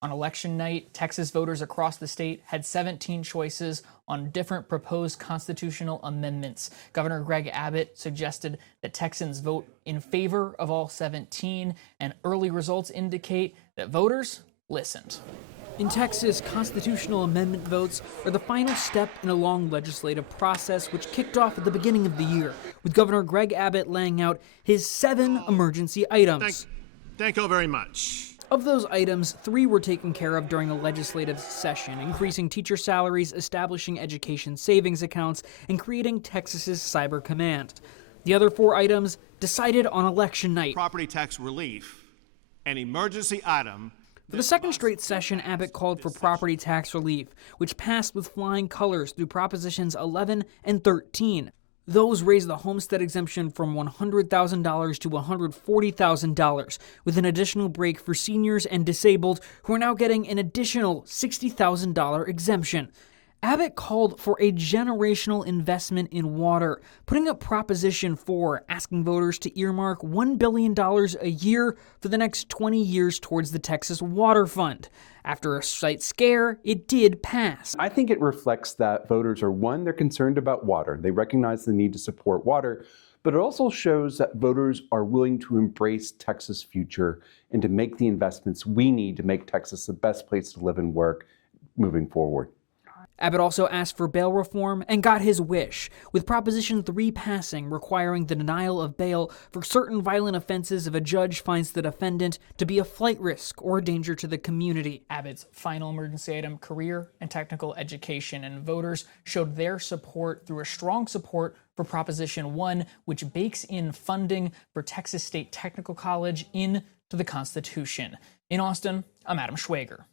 On election night, Texas voters across the state had 17 choices on different proposed constitutional amendments. Governor Greg Abbott suggested that Texans vote in favor of all 17, and early results indicate that voters listened. In Texas, constitutional amendment votes are the final step in a long legislative process which kicked off at the beginning of the year, with Governor Greg Abbott laying out his 7 emergency items. Thank you very much. Of those items, 3 were taken care of during a legislative session, increasing teacher salaries, establishing education savings accounts, and creating Texas's cyber command. The other 4 items decided on election night. Property tax relief, an emergency item. For the second straight session, Abbott called for property tax relief, which passed with flying colors through Propositions 11 and 13. Those raised the homestead exemption from $100,000 to $140,000, with an additional break for seniors and disabled who are now getting an additional $60,000 exemption. Abbott called for a generational investment in water, putting up Proposition 4, asking voters to earmark $1 billion a year for the next 20 years towards the Texas Water Fund. After a slight scare, it did pass. I think it reflects that voters are, one, they're concerned about water. They recognize the need to support water, but it also shows that voters are willing to embrace Texas' future and to make the investments we need to make Texas the best place to live and work moving forward. Abbott also asked for bail reform and got his wish, with Proposition 3 passing, requiring the denial of bail for certain violent offenses if a judge finds the defendant to be a flight risk or a danger to the community. Abbott's final emergency item, career and technical education, and voters showed their support through a strong support for Proposition 1, which bakes in funding for Texas State Technical College into the Constitution. In Austin, I'm Adam Schwager.